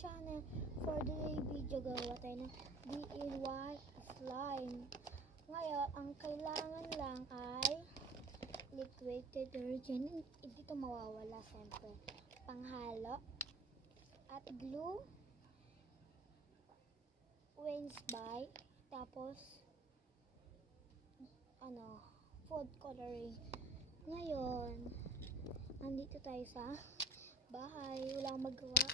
channel. For today video, gawa tayo ng DIY slime. Ngayon, ang kailangan lang ay liquid detergent. Hindi ito mawawala, siyempre. Panghalo at glue, Wednesday, tapos food coloring. Ngayon, nandito tayo sa bahay, wala akong magawa.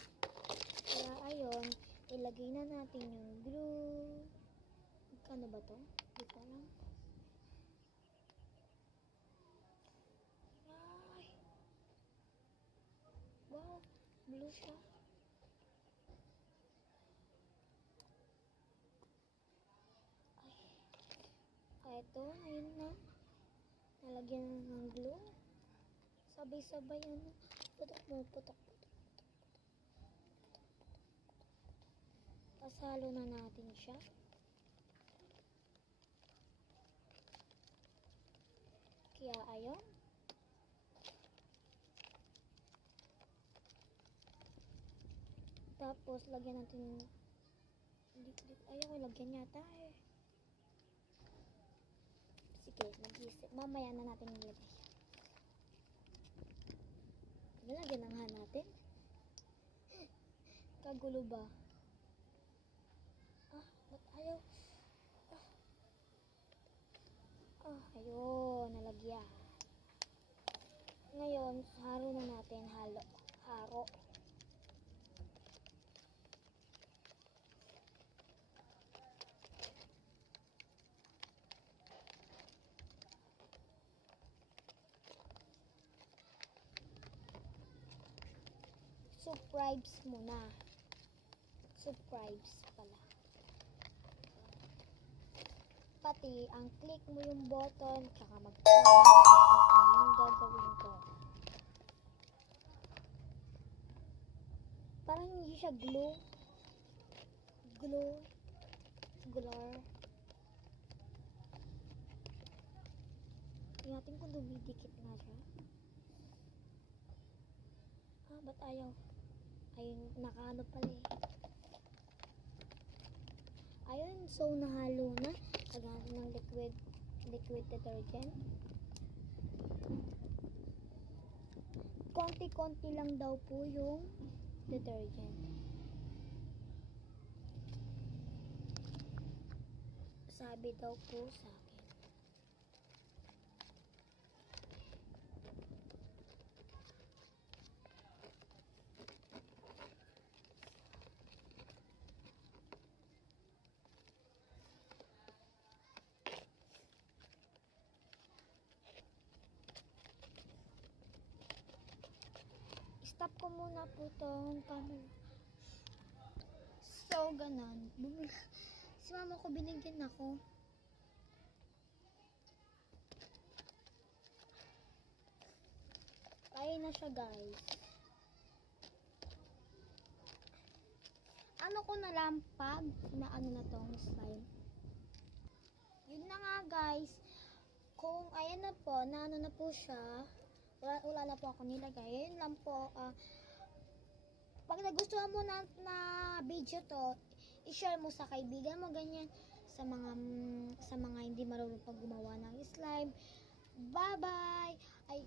Kaya ayun, ilagay na natin yung glue. Ano ba to? Hindi ko alam. Ay! Wow! Blue siya. Ay. Ito, ayun na. Nalagyan na ng glue. Sabay-sabay yan. Putok mo, putok. Tapos halo na natin siya. Kaya ayun. Tapos lagyan natin. Ayaw, lagyan yata eh. Sige, mag-isip. Mamaya na natin nilagay. Nilagyan na nga natin. Kagulo ba? Ba't ayaw? Ayun, nalagyan. Ngayon, haro na natin. Haro. Subscribes muna. Subscribes pala. Pati, ang click mo yung button, tsaka mag-comment kung anong gagawin ko. Parang hindi siya glue. Glue. Tingnan kung dumidikit nga siya. Ba't ayaw? Ayun, nakaano pala eh. Ayun, so nahalo na. Lagyan ng liquid detergent. Konti-konti lang daw po yung detergent. Sabi daw po sa akin. Stop ko muna po tong camera. So, ganon. Si mama ko binigyan ako. Ayun na siya, guys. Ano ko na lang pag na tong slime. Yun na nga, guys. Kung ayan na po, na po siya. Wala na po ako nilagay. Ayun lang po. Pag nagustuhan mo na video to, i-share mo sa kaibigan mo, ganyan. Sa mga hindi marunong pag gumawa ng slime. Bye-bye! Ay,